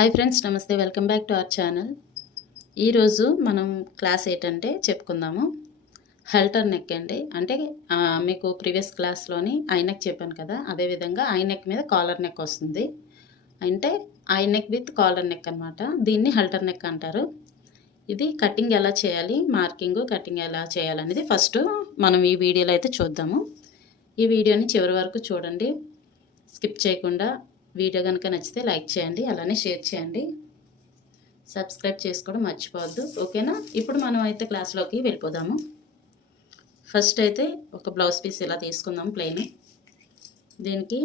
Hi friends, నమస్తే. Welcome back to our channel. ఈరోజు మనం క్లాస్ ఏంటంటే చెప్పుకుందాము. హెల్టర్ నెక్ అండి. అంటే మీకు ప్రీవియస్ క్లాస్లోని ఐ నెక్ చెప్పాను కదా, అదేవిధంగా ఐ నెక్ మీద కాలర్ నెక్ వస్తుంది. అంటే I neck with collar neck అనమాట. దీన్ని హెల్టర్ నెక్ అంటారు. ఇది కటింగ్ ఎలా చేయాలి, మార్కింగ్ కటింగ్ ఎలా చేయాలనేది ఫస్ట్ మనం ఈ వీడియోలో అయితే చూద్దాము. ఈ వీడియోని చివరి వరకు చూడండి, స్కిప్ చేయకుండా. వీడియో కనుక నచ్చితే లైక్ చేయండి, అలానే షేర్ చేయండి, సబ్స్క్రైబ్ చేసుకోవడం మర్చిపోవద్దు. ఓకేనా? ఇప్పుడు మనం అయితే క్లాస్లోకి వెళ్ళిపోదాము. ఫస్ట్ అయితే ఒక బ్లౌజ్ పీస్ ఇలా తీసుకుందాం, ప్లెయిన్. దీనికి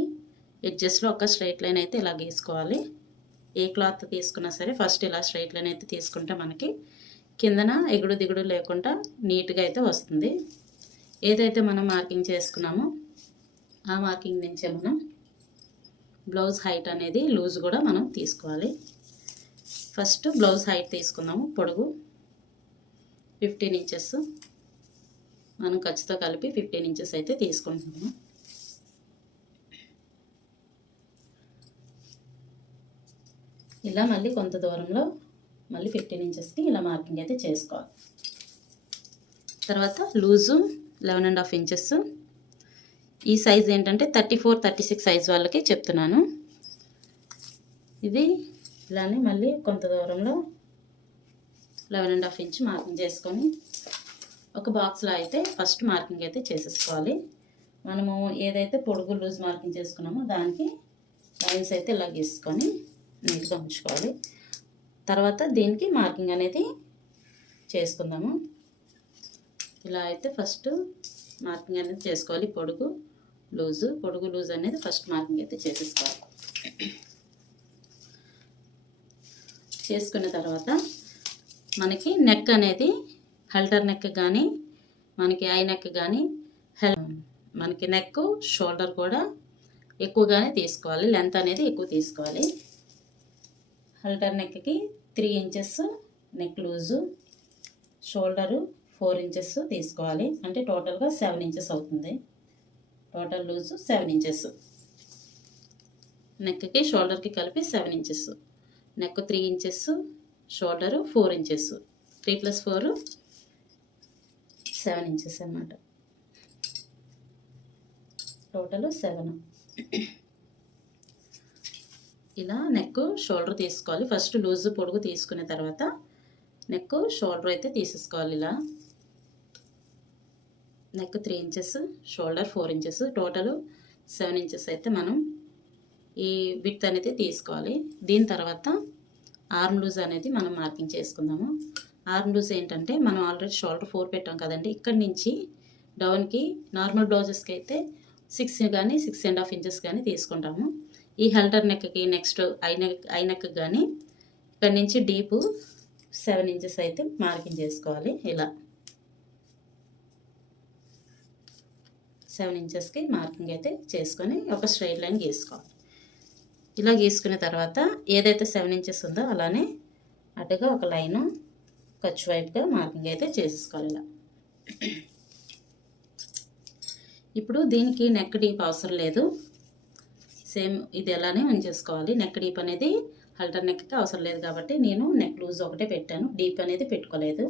ఎడ్జస్ట్లో ఒక స్ట్రైట్ లైన్ అయితే ఇలా గీసుకోవాలి. ఏ క్లాత్ తీసుకున్నా సరే ఫస్ట్ ఇలా స్ట్రైట్ లైన్ అయితే తీసుకుంటే మనకి కిందన ఎగుడు దిగుడు లేకుండా నీట్గా అయితే వస్తుంది. ఏదైతే మనం మార్కింగ్ చేసుకున్నామో ఆ మార్కింగ్ నుంచే మనం బ్లౌజ్ హైట్ అనేది లూజ్ కూడా మనం తీసుకోవాలి. ఫస్ట్ బ్లౌజ్ హైట్ తీసుకుందాము. పొడుగు 15 ఇంచెస్ మనం ఖర్చుతో కలిపి 15 ఇంచెస్ అయితే తీసుకుంటున్నాము. ఇలా మళ్ళీ కొంత దూరంలో మళ్ళీ 15 ఇంచెస్కి ఇలా మార్కింగ్ అయితే చేసుకోవాలి. తర్వాత లూజు 11.5 ఇంచెస్. ఈ సైజ్ ఏంటంటే 34, 36 సైజ్ వాళ్ళకి చెప్తున్నాను. ఇది ఇలానే మళ్ళీ కొంత దూరంలో 11.5 ఇంచ్ మార్కింగ్ చేసుకొని ఒక బాక్స్లో అయితే ఫస్ట్ మార్కింగ్ అయితే చేసేసుకోవాలి. మనము ఏదైతే పొడుగు లూజ్ మార్కింగ్ చేసుకున్నామో దానికి లైన్స్ అయితే ఇలా గీసుకొని నీట్గా ఉంచుకోవాలి. తర్వాత దీనికి మార్కింగ్ అనేది చేసుకుందాము. ఇలా అయితే ఫస్ట్ మార్కింగ్ అనేది చేసుకోవాలి. పొడుగు లూజ్ అనేది ఫస్ట్ మార్కింగ్ అయితే చేసేసుకోవాలి. చేసుకున్న తర్వాత మనకి నెక్ అనేది హెల్టర్ నెక్ కానీ మనకి ఐ నెక్ కానీ మనకి నెక్ షోల్డర్ కూడా ఎక్కువగానే తీసుకోవాలి. లెంత్ అనేది ఎక్కువ తీసుకోవాలి. హెల్టర్ నెక్కి 3 inches neck loose, shoulder 4 inches తీసుకోవాలి. అంటే టోటల్గా 7 ఇంచెస్ అవుతుంది. Total loose 7 inches. నెక్కి షోల్డర్కి కలిపి 7 inches. Neck 3 inches, shoulder 4 inches. 3 + 4 7 inches అన్నమాట. టోటల్ 7. ఇలా నెక్ షోల్డర్ తీసుకోవాలి. ఫస్ట్ లూజు పొడుగు తీసుకున్న తర్వాత నెక్ షోల్డర్ అయితే తీసేసుకోవాలి. ఇలా neck 3 inches, shoulder 4 inches, total 7 inches అయితే మనం ఈ విడ్త్ అనేది తీసుకోవాలి. దీని తర్వాత ఆర్మ్ లూజ్ అనేది మనం మార్కింగ్ చేసుకుందాము. ఆర్మ్ లూజ్ ఏంటంటే మనం ఆల్రెడీ షోల్డర్ 4 పెట్టాం కదండి, ఇక్కడి నుంచి డౌన్కి నార్మల్ బ్లౌజెస్కి అయితే 6 కానీ 6.5 ఇంచెస్ కానీ తీసుకుంటాము. ఈ హెల్టర్ నెక్కి నెక్స్ట్ ఐ నెక్ కానీ ఇక్కడి నుంచి డీపు 7 ఇంచెస్ అయితే మార్కింగ్ చేసుకోవాలి. ఇలా 7 ఇంచెస్కి మార్కింగ్ అయితే చేసుకొని ఒక స్ట్రైట్ లైన్ గీసుకోవాలి. ఇలా గీసుకున్న తర్వాత ఏదైతే 7 ఇంచెస్ ఉందో అలానే అటుగా ఒక లైను ఖర్చు వైపుగా మార్కింగ్ అయితే చేసేసుకోవాలి. ఇలా ఇప్పుడు దీనికి నెక్ డీప్ అవసరం లేదు. సేమ్ ఇది ఎలానే ఉంచేసుకోవాలి. నెక్ డీప్ అనేది హెల్టర్ నెక్కి అవసరం లేదు కాబట్టి నేను నెక్ లూజ్ ఒకటే పెట్టాను, డీప్ అనేది పెట్టుకోలేదు.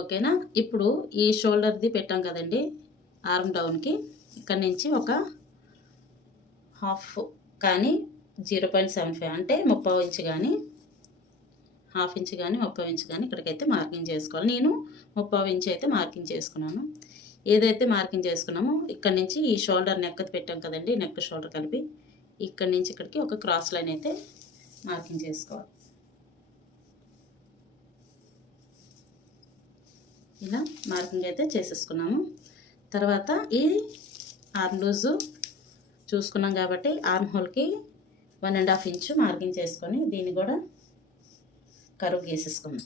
ఓకేనా? ఇప్పుడు ఈ షోల్డర్ది పెట్టాం కదండి, ఆర్మ్ డౌన్కి ఇక్కడ నుంచి ఒక హాఫ్ కానీ 0.75 అంటే 30 ఇంచ్ కానీ హాఫ్ ఇంచ్ కానీ 30 ఇంచ్ కానీ ఇక్కడికైతే మార్కింగ్ చేసుకోవాలి. నేను 30 ఇంచ్ అయితే మార్కింగ్ చేసుకున్నాను. ఏదైతే మార్కింగ్ చేసుకున్నామో ఇక్కడ నుంచి ఈ షోల్డర్ నెక్ పెట్టాం కదండి, నెక్ షోల్డర్ కలిపి ఇక్కడ నుంచి ఇక్కడికి ఒక క్రాస్ లైన్ అయితే మార్కింగ్ చేసుకోవాలి. ఇలా మార్కింగ్ అయితే చేసేసుకున్నాము. తర్వాత ఈ ఆర్మ్ లూజు చూసుకున్నాం కాబట్టి ఆర్మ్ హోల్కి 1.5 ఇంచ్ మార్కింగ్ చేసుకొని దీన్ని కూడా కరువు గీసేసుకున్నాం.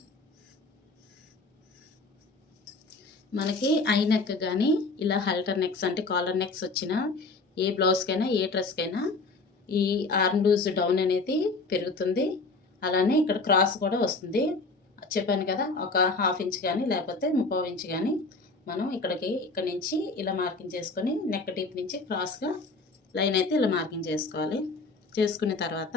మనకి ఐ నెక్ కానీ ఇలా హెల్టర్ నెక్స్ అంటే కాలర్ నెక్స్ వచ్చిన ఏ బ్లౌజ్కైనా ఏ డ్రెస్కైనా ఈ ఆర్మ్ లూజ్ డౌన్ అనేది పెరుగుతుంది. అలానే ఇక్కడ క్రాస్ కూడా వస్తుంది. చెప్పాను కదా, ఒక హాఫ్ ఇంచ్ కానీ లేకపోతే 30 ఇంచ్ కానీ మనం ఇక్కడ నుంచి ఇలా మార్కింగ్ చేసుకొని నెక్ డీప్ నుంచి క్రాస్గా లైన్ అయితే ఇలా మార్కింగ్ చేసుకోవాలి. చేసుకున్న తర్వాత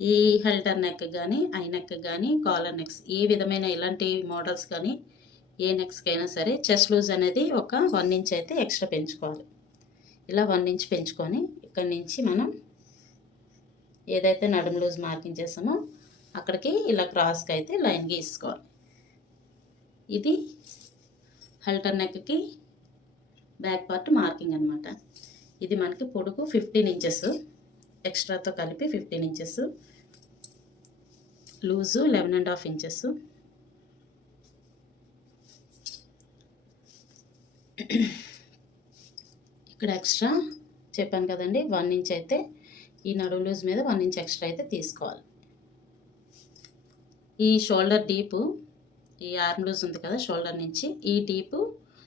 ఈ హెల్టర్ నెక్ కానీ ఐ నెక్ కానీ కాలర్ నెక్స్ ఏ విధమైన ఇలాంటి మోడల్స్ కానీ ఏ నెక్స్కి అయినా సరే చెస్ట్ లూజ్ అనేది ఒక 1 ఇంచ్ అయితే ఎక్స్ట్రా పెంచుకోవాలి. ఇలా 1 ఇంచ్ పెంచుకొని ఇక్కడి నుంచి మనం ఏదైతే నడుము లూజ్ మార్కింగ్ చేసామో అక్కడికి ఇలా క్రాస్కి అయితే లైన్ గీసుకోవాలి. ఇది హెల్టర్ నెక్కి బ్యాక్ పార్ట్ మార్కింగ్ అనమాట. ఇది మనకి పొడుగు 15 ఇంచెస్ ఎక్స్ట్రాతో కలిపి 15 ఇంచెస్, లూజు 11.5 ఇంచెస్. ఇక్కడ ఎక్స్ట్రా చెప్పాను కదండి 1 ఇంచ్ అయితే ఈ నడుము లూజ్ మీద 1 ఇంచ్ ఎక్స్ట్రా అయితే తీసుకోవాలి. ఈ షోల్డర్ డీపు ఈ ఆర్మ్ లూజ్ ఉంది కదా షోల్డర్ నుంచి ఈ డీపు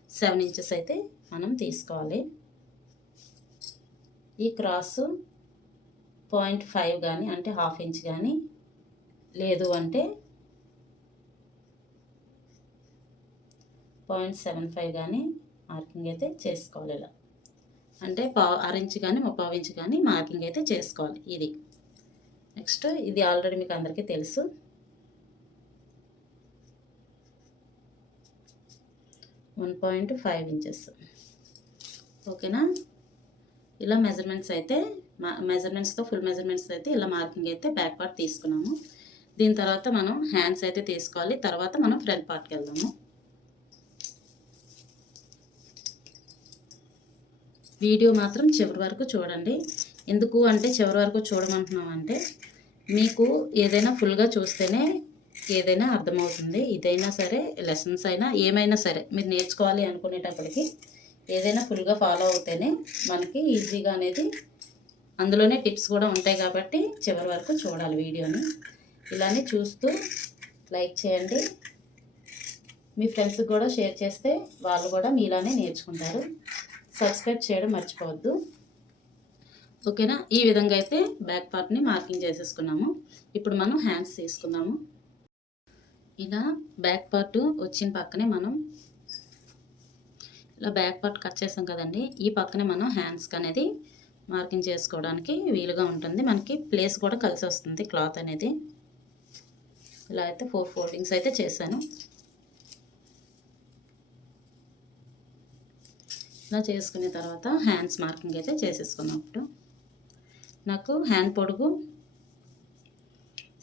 7 ఇంచెస్ అయితే మనం తీసుకోవాలి. ఈ క్రాసు 0.5 కానీ అంటే 1/2 ఇంచ్ కానీ లేదు అంటే 0.75 కానీ మార్కింగ్ అయితే చేసుకోవాలి. ఇలా అంటే 1/2 ఇంచ్ కానీ 3/4 ఇంచ్ కానీ మార్కింగ్ అయితే చేసుకోవాలి. ఇది నెక్స్ట్ ఇది ఆల్రెడీ మీకు అందరికీ తెలుసు. 1.5 ఇంచెస్ ఓకేనా. ఇలా మెజర్మెంట్స్తో ఫుల్ మెజర్మెంట్స్ అయితే ఇలా మార్కింగ్ అయితే బ్యాక్ పార్ట్ తీసుకున్నాము. దీని తర్వాత మనం హ్యాండ్స్ అయితే తీసుకోవాలి. తర్వాత మనం ఫ్రంట్ పార్ట్కి వెళ్దాము. వీడియో మాత్రం చివరి వరకు చూడండి. ఎందుకు అంటే చివరి వరకు చూడమంటున్నాం అంటే మీకు ఏదైనా ఫుల్గా చూస్తేనే ఏదైనా అర్థమవుతుంది. ఇదైనా సరే లెసన్స్ అయినా ఏమైనా సరే మీరు నేర్చుకోవాలి అనుకునేటప్పటికి ఏదైనా ఫుల్గా ఫాలో అవుతేనే మనకి ఈజీగా అనేది అందులోనే టిప్స్ కూడా ఉంటాయి కాబట్టి చివరి వరకు చూడాలి వీడియోని. ఇలానే చూస్తూ లైక్ చేయండి. మీ ఫ్రెండ్స్కి కూడా షేర్ చేస్తే వాళ్ళు కూడా మీలానే నేర్చుకుంటారు. సబ్స్క్రైబ్ చేయడం మర్చిపోవద్దు ఓకేనా. ఈ విధంగా అయితే బ్యాక్ పార్ట్ని మార్కింగ్ చేసేసుకున్నాము. ఇప్పుడు మనం హ్యాండ్స్ తీసుకున్నాము. ఇలా బ్యాక్ పార్ట్ వచ్చిన పక్కనే మనం ఇలా బ్యాక్ పార్ట్ కట్ చేసాం కదండి. ఈ పక్కనే మనం హ్యాండ్స్కి అనేది మార్కింగ్ చేసుకోవడానికి వీలుగా ఉంటుంది. మనకి ప్లేస్ కూడా కలిసి వస్తుంది క్లాత్ అనేది. ఇలా అయితే 4 ఫోల్డింగ్స్ అయితే చేశాను. ఇలా చేసుకున్న తర్వాత హ్యాండ్స్ మార్కింగ్ అయితే చేసేసుకున్నాం. ఇప్పుడు నాకు హ్యాండ్ పొడుగు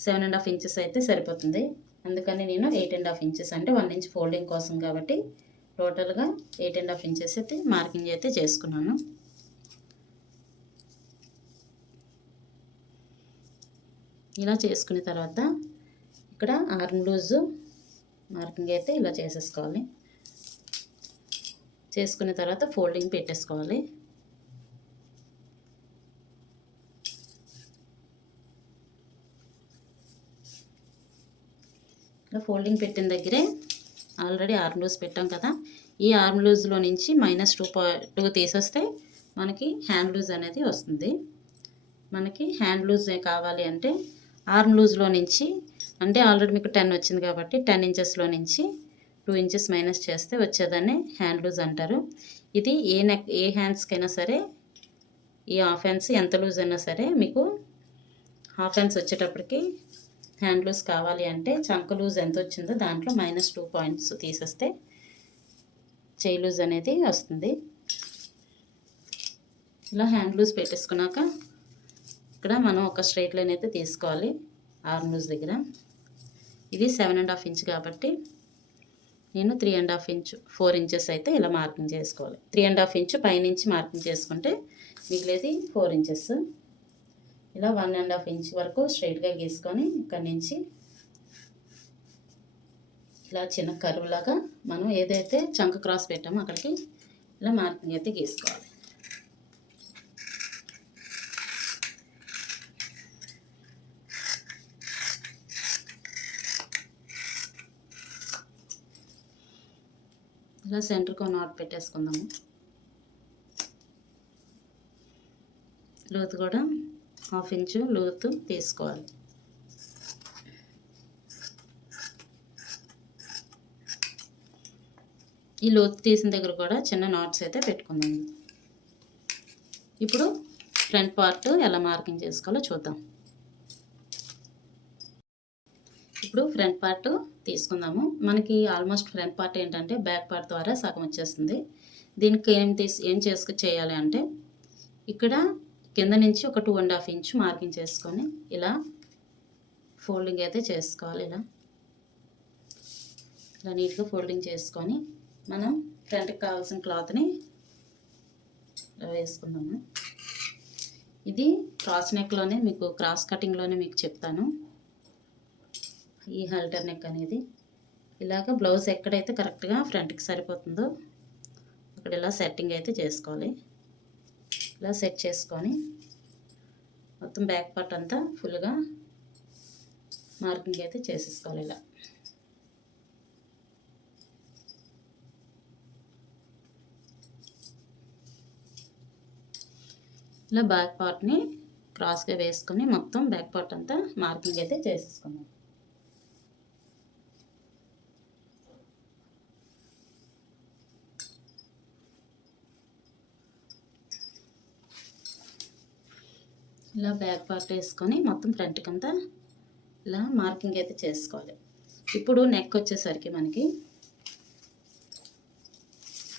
7.5 ఇంచెస్ అయితే సరిపోతుంది. అందుకని నేను 8.5 ఇంచెస్ అంటే 1 ఇంచ్ ఫోల్డింగ్ కోసం కాబట్టి టోటల్గా 8.5 ఇంచెస్ అయితే మార్కింగ్ అయితే చేసుకున్నాను. ఇలా చేసుకున్న తర్వాత ఇక్కడ ఆర్మ్ లూజు మార్కింగ్ అయితే ఇలా చేసేసుకోవాలి. చేసుకున్న తర్వాత ఫోల్డింగ్ పెట్టేసుకోవాలి. ఇలా ఫోల్డింగ్ పెట్టిన దగ్గరే ఆల్రెడీ ఆర్మ్ లూజ్ పెట్టాం కదా. ఈ ఆర్మ్ లూజ్లో నుంచి -2 తీసేస్తే మనకి హ్యాండ్ లూజ్ అనేది వస్తుంది. మనకి హ్యాండ్ లూజ్ కావాలి అంటే ఆర్మ్ లూజ్లో నుంచి అంటే ఆల్రెడీ మీకు 10 వచ్చింది కాబట్టి 10 ఇంచెస్లో నుంచి 2 ఇంచెస్ మైనస్ చేస్తే వచ్చేదాన్ని హ్యాండ్ లూజ్ అంటారు. ఇది ఏ హ్యాండ్స్కైనా సరే ఈ హాఫ్ హ్యాండ్స్ ఎంత లూజ్ అయినా సరే మీకు హాఫ్ హ్యాండ్స్ వచ్చేటప్పటికి హ్యాండ్ లూజ్ కావాలి అంటే చంక లూజ్ ఎంత వచ్చిందో దాంట్లో -2 పాయింట్స్ తీసేస్తే చేయి లూజ్ అనేది వస్తుంది. ఇలా హ్యాండ్ లూజ్ పెట్టేసుకున్నాక ఇక్కడ మనం ఒక స్ట్రైట్ లైన్ అయితే తీసుకోవాలి ఆర్మ్ లూజ్ దగ్గర. ఇది 7.5 ఇంచ్ కాబట్టి నేను 3.5 ఇంచ్ 4 ఇంచెస్ అయితే ఇలా మార్కింగ్ చేసుకోవాలి. 3.5 ఇంచ్ పైనుంచి మార్కింగ్ చేసుకుంటే మిగిలేది 4 ఇంచెస్. ఇలా 1.5 ఇంచ్ వరకు స్ట్రైట్గా గీసుకొని ఇక్కడ నుంచి ఇలా చిన్న కర్వ్ లాగా మనం ఏదైతే చంక క్రాస్ పెట్టామో అక్కడికి ఇలా మార్కింగ్ అయితే గీసుకోవాలి. ఇలా సెంటర్కి ఒక నాట్ పెట్టేసుకుందాము. లోతు కూడా 1/2 ఇంచు లోతు తీసుకోవాలి. ఈ లోతు తీసిన దగ్గర కూడా చిన్న నాట్స్ అయితే పెట్టుకుందాము. ఇప్పుడు ఫ్రంట్ పార్ట్ ఎలా మార్కింగ్ చేసుకోవాలో చూద్దాం. ఇప్పుడు ఫ్రంట్ పార్ట్ తీసుకుందాము. మనకి ఆల్మోస్ట్ ఫ్రంట్ పార్ట్ ఏంటంటే బ్యాక్ పార్ట్ ద్వారా సగం వచ్చేస్తుంది. దీనికి ఏం చేయాలి అంటే ఇక్కడ కింద నుంచి ఒక 2.5 ఇంచ్ మార్కింగ్ చేసుకొని ఇలా ఫోల్డింగ్ అయితే చేసుకోవాలి. ఇలా నీట్గా ఫోల్డింగ్ చేసుకొని మనం ఫ్రంట్కి కావాల్సిన క్లాత్ని ఇలా వేసుకుందాము. ఇది క్రాస్ నెక్లోనే మీకు క్రాస్ కటింగ్లోనే మీకు చెప్తాను. ఈ హల్టర్ నెక్ అనేది ఇలాగ బ్లౌజ్ ఎక్కడైతే కరెక్ట్గా ఫ్రంట్కి సరిపోతుందో అక్కడ ఇలా సెట్టింగ్ అయితే చేసుకోవాలి. ఇలా సెట్ చేసుకొని మొత్తం బ్యాక్ పార్ట్ అంతా ఫుల్గా మార్కింగ్ అయితే చేసేసుకోవాలి. ఇలా బ్యాక్ పార్ట్ని క్రాస్గా వేసుకొని మొత్తం బ్యాక్ పార్ట్ అంతా మార్కింగ్ అయితే చేసేసుకున్నాం. ఇలా బ్యాక్ పార్ట్ వేసుకొని మొత్తం ఫ్రంట్కి అంతా ఇలా మార్కింగ్ అయితే చేసుకోవాలి. ఇప్పుడు నెక్ వచ్చేసరికి మనకి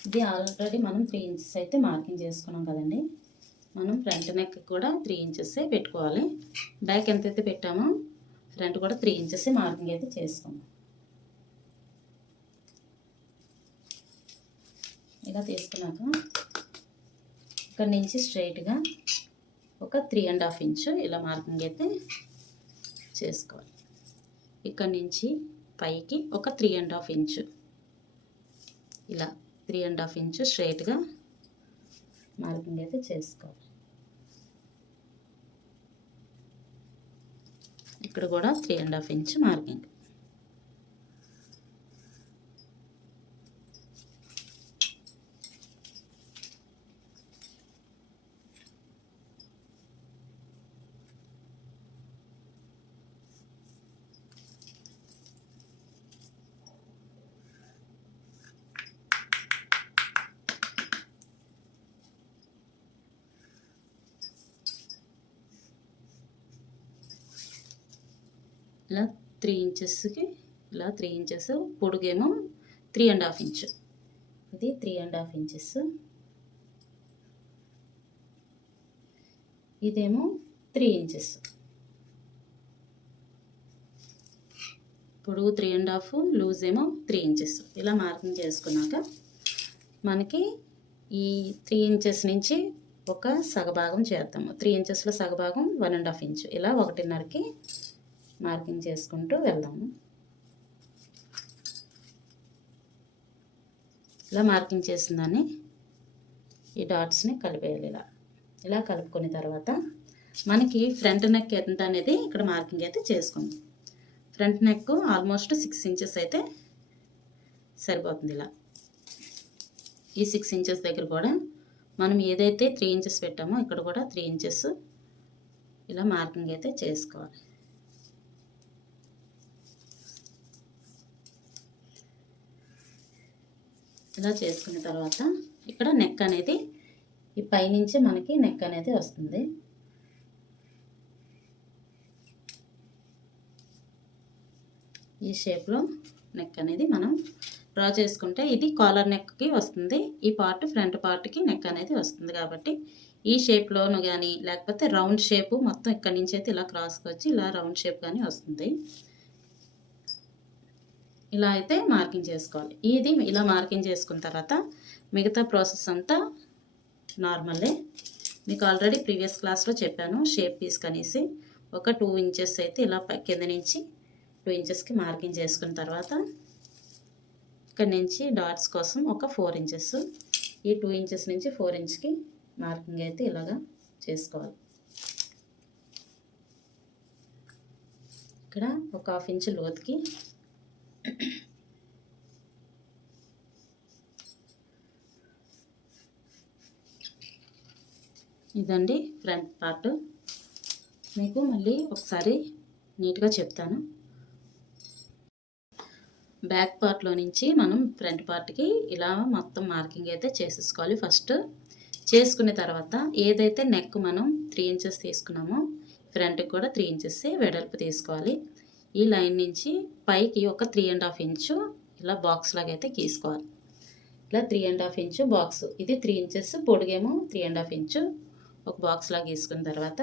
ఇది ఆల్రెడీ మనం 3 ఇంచెస్ అయితే మార్కింగ్ చేసుకున్నాం కదండి. మనం ఫ్రంట్ నెక్ కూడా 3 ఇంచెస్ పెట్టుకోవాలి. బ్యాక్ ఎంతైతే పెట్టామో ఫ్రంట్ కూడా 3 ఇంచెస్ మార్కింగ్ అయితే చేసుకున్నాం. ఇలా తీసుకున్నాక ఇక్కడ నుంచి స్ట్రైట్గా ఒక 3.5 ఇంచు ఇలా మార్కింగ్ అయితే చేసుకోవాలి. ఇక్కడ నుంచి పైకి ఒక 3.5 ఇంచు ఇలా 3.5 ఇంచు స్ట్రైట్గా మార్కింగ్ అయితే చేసుకోవాలి. ఇక్కడ కూడా 3.5 ఇంచు మార్కింగ్. ఇలా 3 ఇంచెస్కి ఇలా 3 ఇంచెస్ పొడుగేమో 3.5 ఇంచు. ఇది 3.5 ఇంచెస్. ఇదేమో 3 ఇంచెస్. పొడుగు 3.5, లూజ్ ఏమో 3 ఇంచెస్. ఇలా మార్కింగ్ చేసుకున్నాక మనకి ఈ 3 ఇంచెస్ నుంచి ఒక సగభాగం చేద్దాము. 3 ఇంచెస్లో సగభాగం 1.5 ఇంచు. ఇలా 1.5కి మార్కింగ్ చేసుకుంటూ వెళ్దాము. ఇలా మార్కింగ్ చేసిన దాన్ని ఈ డాట్స్ని కలిపేయాలి. ఇలా కలుపుకున్న తర్వాత మనకి ఫ్రంట్ నెక్ ఎంత అనేది ఇక్కడ మార్కింగ్ అయితే చేసుకుందాం. ఫ్రంట్ నెక్ ఆల్మోస్ట్ 6 ఇంచెస్ అయితే సరిపోతుంది. ఇలా ఈ 6 ఇంచెస్ దగ్గర కూడా మనం ఏదైతే 3 ఇంచెస్ పెట్టామో ఇక్కడ కూడా 3 ఇంచెస్ ఇలా మార్కింగ్ అయితే చేసుకోవాలి. ఇలా చేసుకున్న తర్వాత ఇక్కడ నెక్ అనేది ఈ పైనుంచి మనకి నెక్ అనేది వస్తుంది. ఈ షేప్లో నెక్ అనేది మనం డ్రా చేసుకుంటే ఇది కాలర్ నెక్కి వస్తుంది. ఈ పార్ట్ ఫ్రంట్ పార్ట్కి నెక్ అనేది వస్తుంది. కాబట్టి ఈ షేప్లోను కానీ లేకపోతే రౌండ్ షేపు మొత్తం ఇక్కడి నుంచి అయితే ఇలా క్రాస్కి వచ్చి ఇలా రౌండ్ షేప్ కానీ వస్తుంది. ఇలా అయితే మార్కింగ్ చేసుకోవాలి. ఇది ఇలా మార్కింగ్ చేసుకున్న తర్వాత మిగతా ప్రాసెస్ అంతా నార్మలే. మీకు ఆల్రెడీ ప్రీవియస్ క్లాస్లో చెప్పాను. షేప్ పీస్ కనేసి ఒక 2 ఇంచెస్ అయితే ఇలా కింద నుంచి 2 ఇంచెస్కి మార్కింగ్ చేసుకున్న తర్వాత ఇక్కడ నుంచి డాట్స్ కోసం ఒక 4 ఇంచెస్, ఈ 2 ఇంచెస్ నుంచి 4 ఇంచ్కి మార్కింగ్ అయితే ఇలాగా చేసుకోవాలి. ఇక్కడ ఒక 1/2 ఇంచ్ లోతుకి ఇదండి ఫ్రంట్ పార్ట్. మీకు మళ్ళీ ఒకసారి నీట్గా చెప్తాను. బ్యాక్ పార్ట్లో నుంచి మనం ఫ్రంట్ పార్ట్కి ఇలా మొత్తం మార్కింగ్ అయితే చేసేసుకోవాలి. ఫస్ట్ చేసుకున్న తర్వాత ఏదైతే నెక్ మనం 3 ఇంచెస్ తీసుకున్నామో ఫ్రంట్కి కూడా 3 ఇంచెస్ వెడల్పు తీసుకోవాలి. ఈ లైన్ నుంచి పైకి ఒక 3.5 ఇంచు ఇలా బాక్స్ లాగా అయితే గీసుకోవాలి. ఇలా 3.5 ఇంచు బాక్స్, ఇది 3 ఇంచెస్, పొడుగేమో 3.5 ఇంచు ఒక బాక్స్ లాగా గీసుకున్న తర్వాత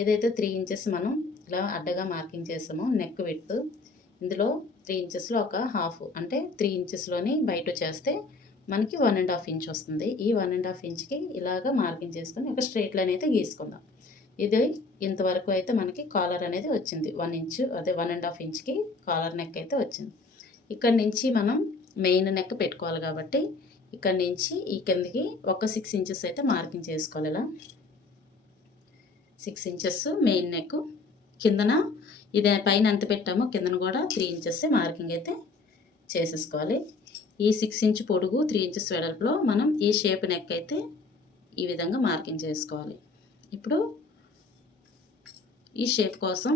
ఏదైతే 3 ఇంచెస్ మనం ఇలా అడ్డగా మార్కింగ్ చేసామో నెక్ విడ్త్, ఇందులో 3 ఇంచెస్లో ఒక హాఫ్ అంటే 3 ఇంచెస్లోని బయట చేస్తే మనకి 1.5 ఇంచ్ వస్తుంది. ఈ 1.5 ఇంచ్కి ఇలాగా మార్కింగ్ చేసుకొని ఒక స్ట్రైట్ లైన్ అయితే గీసుకుందాం. ఇది ఇంతవరకు అయితే మనకి కాలర్ అనేది వచ్చింది. 1 ఇంచు అదే 1.5 ఇంచ్కి కాలర్ నెక్ అయితే వచ్చింది. ఇక్కడ నుంచి మనం మెయిన్ నెక్ పెట్టుకోవాలి కాబట్టి ఇక్కడ నుంచి ఈ కిందకి ఒక 6 ఇంచెస్ అయితే మార్కింగ్ చేసుకోవాలి. ఇలా 6 ఇంచెస్ మెయిన్ నెక్, కిందన ఇది పైన ఎంత పెట్టామో కిందన కూడా 3 ఇంచెస్ మార్కింగ్ అయితే చేసేసుకోవాలి. ఈ 6 ఇంచ్ పొడుగు 3 ఇంచెస్ వెడల్పులో మనం ఈ షేప్ నెక్ అయితే ఈ విధంగా మార్కింగ్ చేసుకోవాలి. ఇప్పుడు ఈ షేప్ కోసం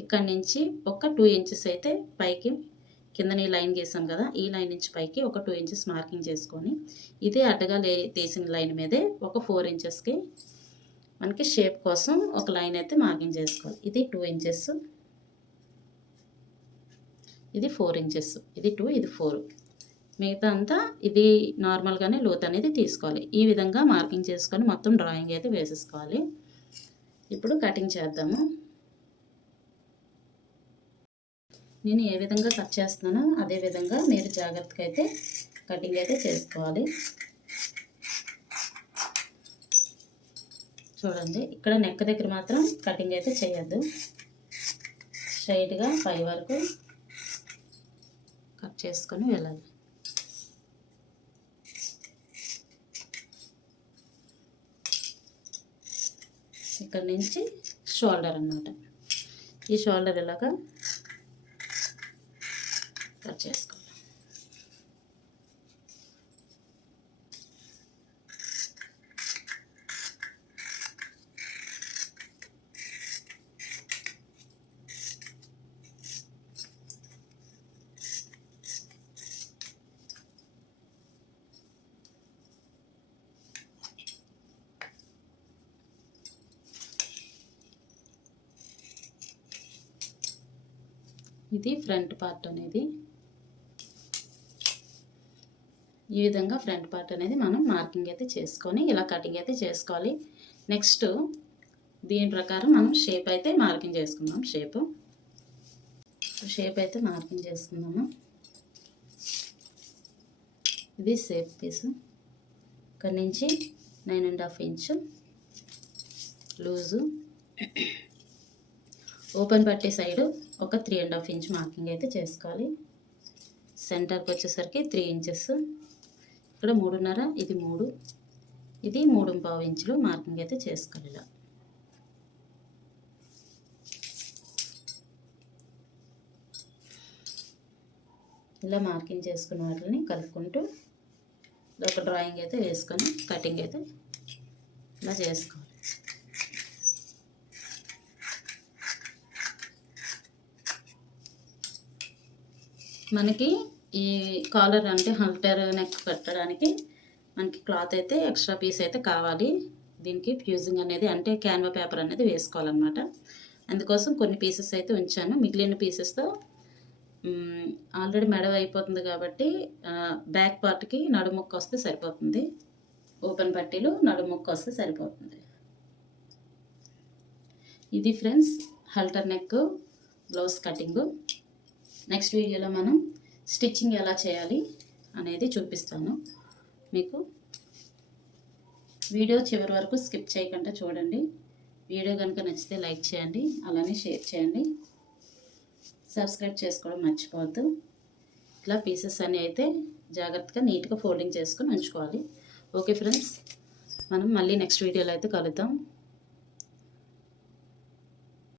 ఇక్కడ నుంచి ఒక 2 ఇంచెస్ అయితే పైకి, కిందని లైన్ గీసాం కదా, ఈ లైన్ నుంచి పైకి ఒక 2 ఇంచెస్ మార్కింగ్ చేసుకొని ఇదే అడ్డగా తీసిన లైన్ మీదే ఒక 4 ఇంచెస్కి మనకి షేప్ కోసం ఒక లైన్ అయితే మార్కింగ్ చేసుకోవాలి. ఇది 2 ఇంచెస్, ఇది 4 ఇంచెస్, ఇది 2, ఇది 4, మిగతా అంతా ఇది నార్మల్గానే లోత్ అనేది తీసుకోవాలి. ఈ విధంగా మార్కింగ్ చేసుకొని మొత్తం డ్రాయింగ్ అయితే వేసేసుకోవాలి. ఇప్పుడు కటింగ్ చేద్దాము. నేను ఏ విధంగా కట్ చేస్తున్నానో అదే విధంగా మీరు జాగ్రత్తగా అయితే కటింగ్ అయితే చేసుకోవాలి. చూడండి, ఇక్కడ నెక్ దగ్గర మాత్రం కటింగ్ అయితే చేయొద్దు, స్ట్రైట్గా పై వరకు కట్ చేసుకొని వెళ్ళాలి. ఇక్కడ నుంచి షోల్డర్ అన్నమాట, ఈ షోల్డర్ ఇలాగా కట్ చేసుకోవాలి. ఇది ఫ్రంట్ పార్ట్ అనేది, ఈ విధంగా ఫ్రంట్ పార్ట్ అనేది మనం మార్కింగ్ అయితే చేసుకొని ఇలా కటింగ్ అయితే చేసుకోవాలి. నెక్స్ట్ దీని ప్రకారం మనం షేప్ అయితే మార్కింగ్ చేసుకుందాం. షేప్ అయితే మార్కింగ్ చేసుకుందాము. ఇది షేప్ పీసు, ఇక్కడ నుంచి 9.5 ఇంచు లూజు, ఓపెన్ పట్టే సైడు ఒక 3.5 ఇంచ్ మార్కింగ్ అయితే చేసుకోవాలి. సెంటర్కి వచ్చేసరికి 3 ఇంచెస్, ఇక్కడ 3.5, ఇది 3, ఇది 3.25 ఇంచులు మార్కింగ్ అయితే చేసుకోవాలి. ఇలా మార్కింగ్ చేసుకున్న వాటిని కలుపుకుంటూ ఒక డ్రాయింగ్ అయితే వేసుకొని కటింగ్ అయితే ఇలా చేసుకోవాలి. మనకి ఈ కాలర్ అంటే హల్టర్ నెక్ పెట్టడానికి మనకి క్లాత్ అయితే ఎక్స్ట్రా పీస్ అయితే కావాలి. దీనికి ఫ్యూజింగ్ అనేది అంటే క్యాన్వా పేపర్ అనేది వేసుకోవాలన్నమాట. అందుకోసం కొన్ని పీసెస్ అయితే ఉంచాను. మిగిలిన పీసెస్తో ఆల్రెడీ మెడవ అయిపోతుంది కాబట్టి బ్యాక్ పార్ట్కి నడుముక్క వస్తే సరిపోతుంది, ఓపెన్ పట్టీలు నడుముక్క వస్తే సరిపోతుంది. ఇది friends halter neck blouse cutting. Next వీడియోలో మనం స్టిచ్చింగ్ ఎలా చేయాలి అనేది చూపిస్తాను మీకు. వీడియో చివరి వరకు స్కిప్ చేయకుండా చూడండి. వీడియో కనుక నచ్చితే లైక్ చేయండి, అలానే షేర్ చేయండి, సబ్స్క్రైబ్ చేసుకోవడం మర్చిపోవద్దు. ఇలా పీసెస్ అన్నీ అయితే జాగ్రత్తగా నీట్గా ఫోల్డింగ్ చేసుకొని ఉంచుకోవాలి. ఓకే ఫ్రెండ్స్, మనం మళ్ళీ నెక్స్ట్ వీడియోలో అయితే కలుద్దాం.